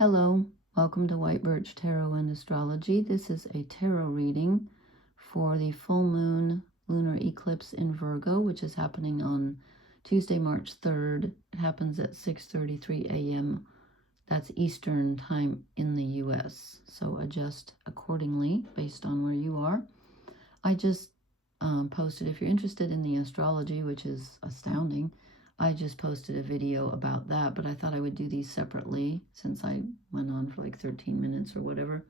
Hello, welcome to White Birch Tarot and Astrology. This is a tarot reading for the full moon lunar eclipse in Virgo, which is happening on Tuesday, March 3rd. It happens at 6:33 a.m. That's Eastern time in the U.S., so adjust accordingly based on where you are. I just posted, if you're interested in the astrology, which is astounding, I just posted a video about that, but I thought I would do these separately since I went on for like 13 minutes or whatever.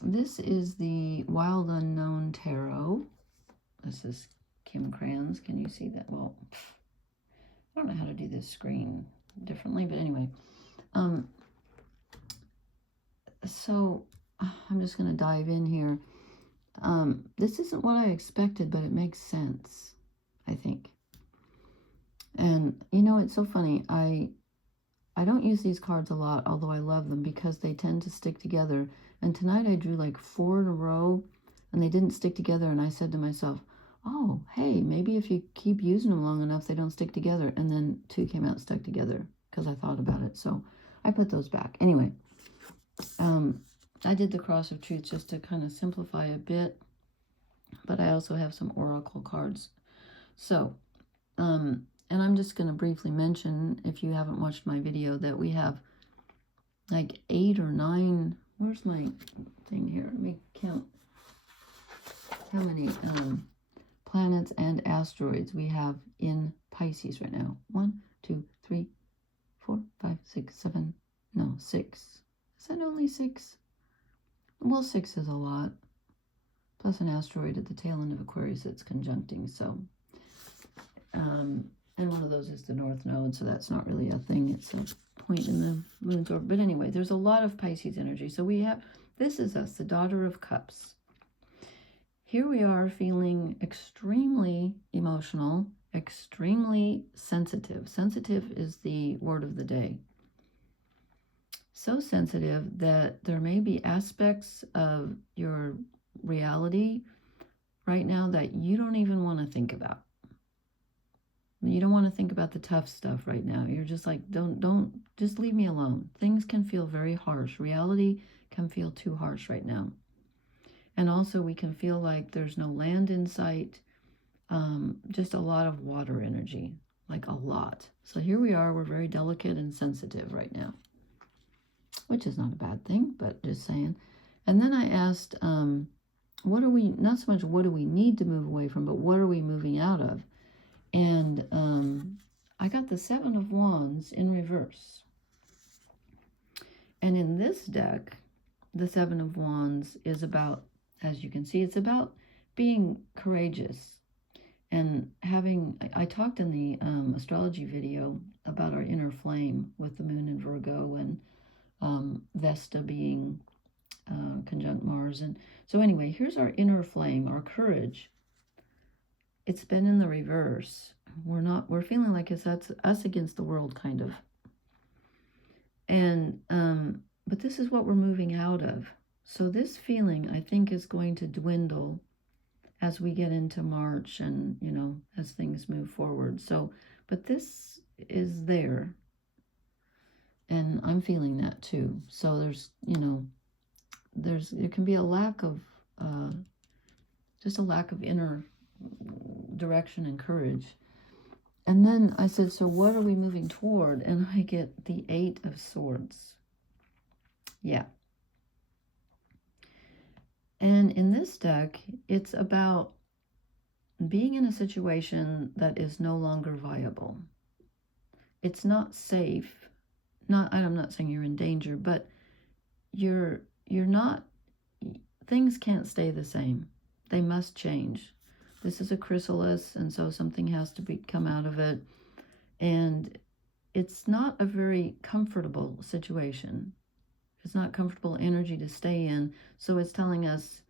This is the Wild Unknown Tarot. This is Kim Kranz. Can you see that? Well, I don't know how to do this screen differently, but anyway. So I'm just going to dive in here. This isn't what I expected, but it makes sense, I think. And, you know, it's so funny. I don't use these cards a lot, although I love them because they tend to stick together. And tonight I drew like 4 in a row, and they didn't stick together. And I said to myself, oh, hey, maybe if you keep using them long enough, they don't stick together. And then 2 came out stuck together because I thought about it. So I put those back. Anyway, I did the Cross of Truth just to kind of simplify a bit. But I also have some oracle cards. So, and I'm just going to briefly mention, if you haven't watched my video, that we have like 8 or 9. Where's my thing here? Let me count how many planets and asteroids we have in Pisces right now. 1, 2, 3, 4, 5, 6, 7. No, 6. Is that only 6? Well, 6 is a lot. Plus an asteroid at the tail end of Aquarius that's conjuncting. So, and one of those is the North Node, so that's not really a thing. It's a point in the moon's orbit. But anyway, there's a lot of Pisces energy. So we have, this is us, the Daughter of Cups. Here we are feeling extremely emotional, extremely sensitive. Sensitive is the word of the day. So sensitive that there may be aspects of your reality right now that you don't even want to think about. You don't want to think about the tough stuff right now. You're just like, don't, just leave me alone. Things can feel very harsh. Reality can feel too harsh right now. And also we can feel like there's no land in sight. Just a lot of water energy, like a lot. So here we are, we're very delicate and sensitive right now, which is not a bad thing, but just saying. And then I asked, what are we, not so much what do we need to move away from, but what are we moving out of? And I got the 7 of Wands in reverse. And in this deck, the 7 of Wands is about, as you can see, it's about being courageous and having, I talked in the astrology video about our inner flame with the moon in Virgo and Vesta being conjunct Mars. And so anyway, here's our inner flame, our courage. It's been in the reverse. We're feeling like it's us against the world, kind of. And, but this is what we're moving out of. So this feeling, I think, is going to dwindle as we get into March and, you know, as things move forward. So, but this is there. And I'm feeling that too. So there's, you know, there can be a lack of, just a lack of inner direction and courage. And then I said, so what are we moving toward? And I get the 8 of Swords. Yeah. And in this deck, it's about being in a situation that is no longer viable. It's not safe. I'm not saying you're in danger, but you're not, things can't stay the same. They must change. This is a chrysalis, and so something has to come out of it. And it's not a very comfortable situation. It's not comfortable energy to stay in. So it's telling us,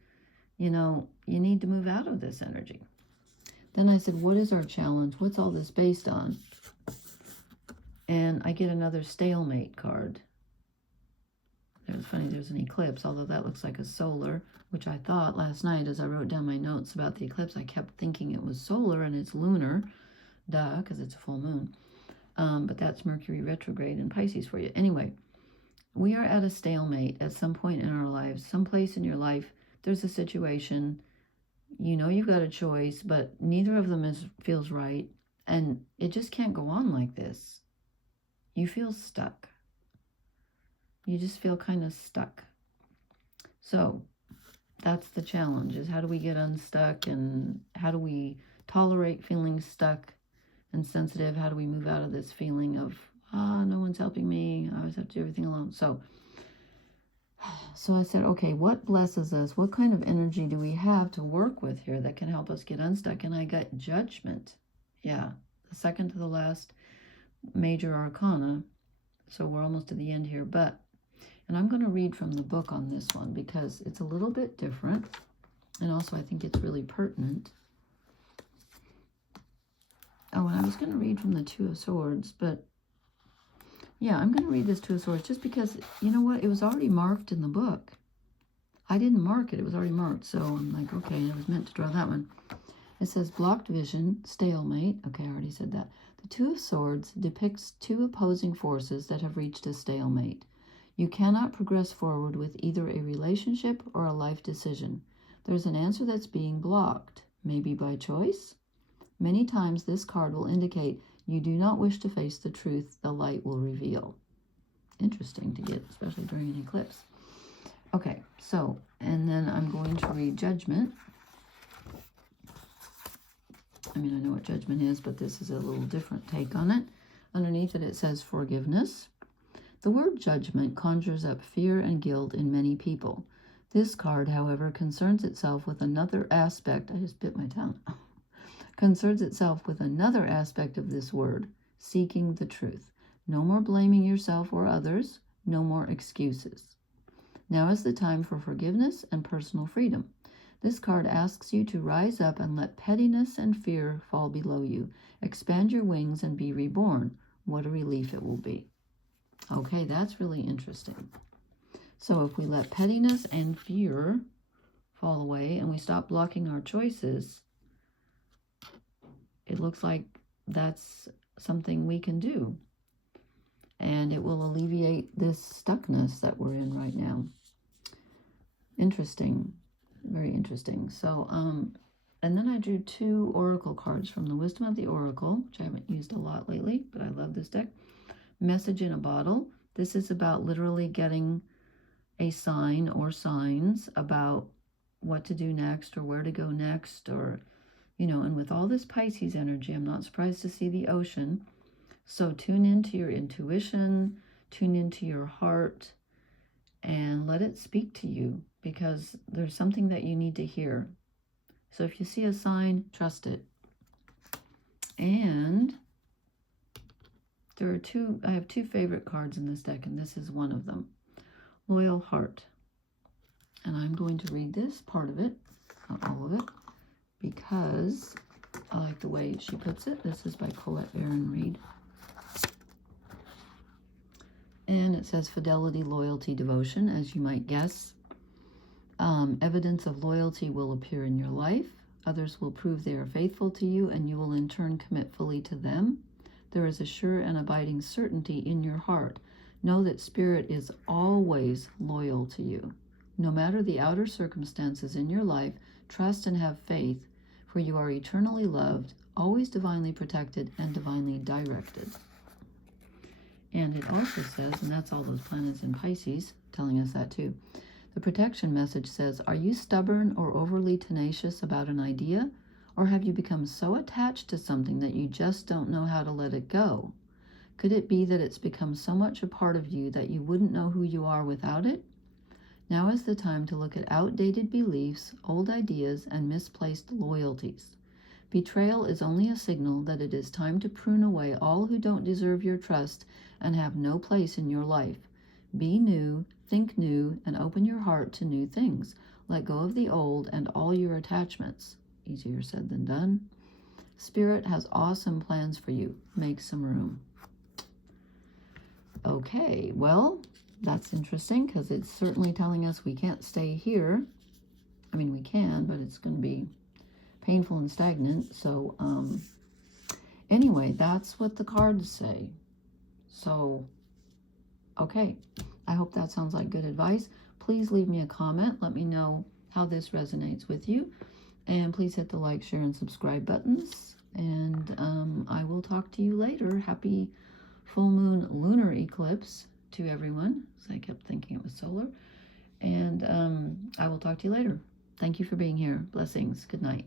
you know, you need to move out of this energy. Then I said, what is our challenge? What's all this based on? And I get another stalemate card. It's funny, there's an eclipse, although that looks like a solar, which I thought last night as I wrote down my notes about the eclipse, I kept thinking it was solar and it's lunar, duh, because it's a full moon. But that's Mercury retrograde in Pisces for you. Anyway, we are at a stalemate at some point in our lives. Someplace in your life, there's a situation. You know you've got a choice, but neither of them feels right. And it just can't go on like this. You feel stuck. You just feel kind of stuck. So that's the challenge, is how do we get unstuck, and how do we tolerate feeling stuck and sensitive? How do we move out of this feeling of, no one's helping me, I always have to do everything alone? So I said, okay, what blesses us? What kind of energy do we have to work with here that can help us get unstuck? And I got judgment. Yeah, the second to the last major arcana. So we're almost to the end here, and I'm going to read from the book on this one because it's a little bit different. And also I think it's really pertinent. Oh, and I was going to read from the Two of Swords, but yeah, I'm going to read this Two of Swords just because, you know what? It was already marked in the book. I didn't mark it. It was already marked. So I'm like, okay, I was meant to draw that one. It says blocked vision, stalemate. Okay, I already said that. The Two of Swords depicts two opposing forces that have reached a stalemate. You cannot progress forward with either a relationship or a life decision. There's an answer that's being blocked, maybe by choice. Many times this card will indicate you do not wish to face the truth the light will reveal. Interesting to get, especially during an eclipse. Okay, so, and then I'm going to read Judgment. I mean, I know what Judgment is, but this is a little different take on it. Underneath it, it says Forgiveness. The word judgment conjures up fear and guilt in many people. This card, however, concerns itself with another aspect. I just bit my tongue. Concerns itself with another aspect of this word, seeking the truth. No more blaming yourself or others. No more excuses. Now is the time for forgiveness and personal freedom. This card asks you to rise up and let pettiness and fear fall below you. Expand your wings and be reborn. What a relief it will be. Okay, that's really interesting. So if we let pettiness and fear fall away and we stop blocking our choices, it looks like that's something we can do. And it will alleviate this stuckness that we're in right now. Interesting. Very interesting. So, and then I drew two oracle cards from the Wisdom of the Oracle, which I haven't used a lot lately, but I love this deck. Message in a Bottle. This is about literally getting a sign or signs about what to do next or where to go next, or, you know, and with all this Pisces energy, I'm not surprised to see the ocean. So tune into your intuition, tune into your heart, and let it speak to you, because there's something that you need to hear. So if you see a sign, trust it. And I have two favorite cards in this deck, and this is one of them. Loyal Heart. And I'm going to read this part of it, not all of it, because I like the way she puts it. This is by Colette Aaron Reed. And it says fidelity, loyalty, devotion. As you might guess, evidence of loyalty will appear in your life. Others will prove they are faithful to you, and you will in turn commit fully to them. There is a sure and abiding certainty in your heart. Know that Spirit is always loyal to you. No matter the outer circumstances in your life, trust and have faith, for you are eternally loved, always divinely protected, and divinely directed. And it also says, and that's all those planets in Pisces telling us that too, the protection message says, are you stubborn or overly tenacious about an idea? Or have you become so attached to something that you just don't know how to let it go? Could it be that it's become so much a part of you that you wouldn't know who you are without it? Now is the time to look at outdated beliefs, old ideas, and misplaced loyalties. Betrayal is only a signal that it is time to prune away all who don't deserve your trust and have no place in your life. Be new, think new, and open your heart to new things. Let go of the old and all your attachments. Easier said than done. Spirit has awesome plans for you. Make some room. Okay, well, that's interesting because it's certainly telling us we can't stay here. I mean, we can, but it's going to be painful and stagnant. So Anyway, that's what the cards say. So, okay. I hope that sounds like good advice. Please leave me a comment. Let me know how this resonates with you. And please hit the like, share, and subscribe buttons. And I will talk to you later. Happy full moon lunar eclipse to everyone. So I kept thinking it was solar. And I will talk to you later. Thank you for being here. Blessings. Good night.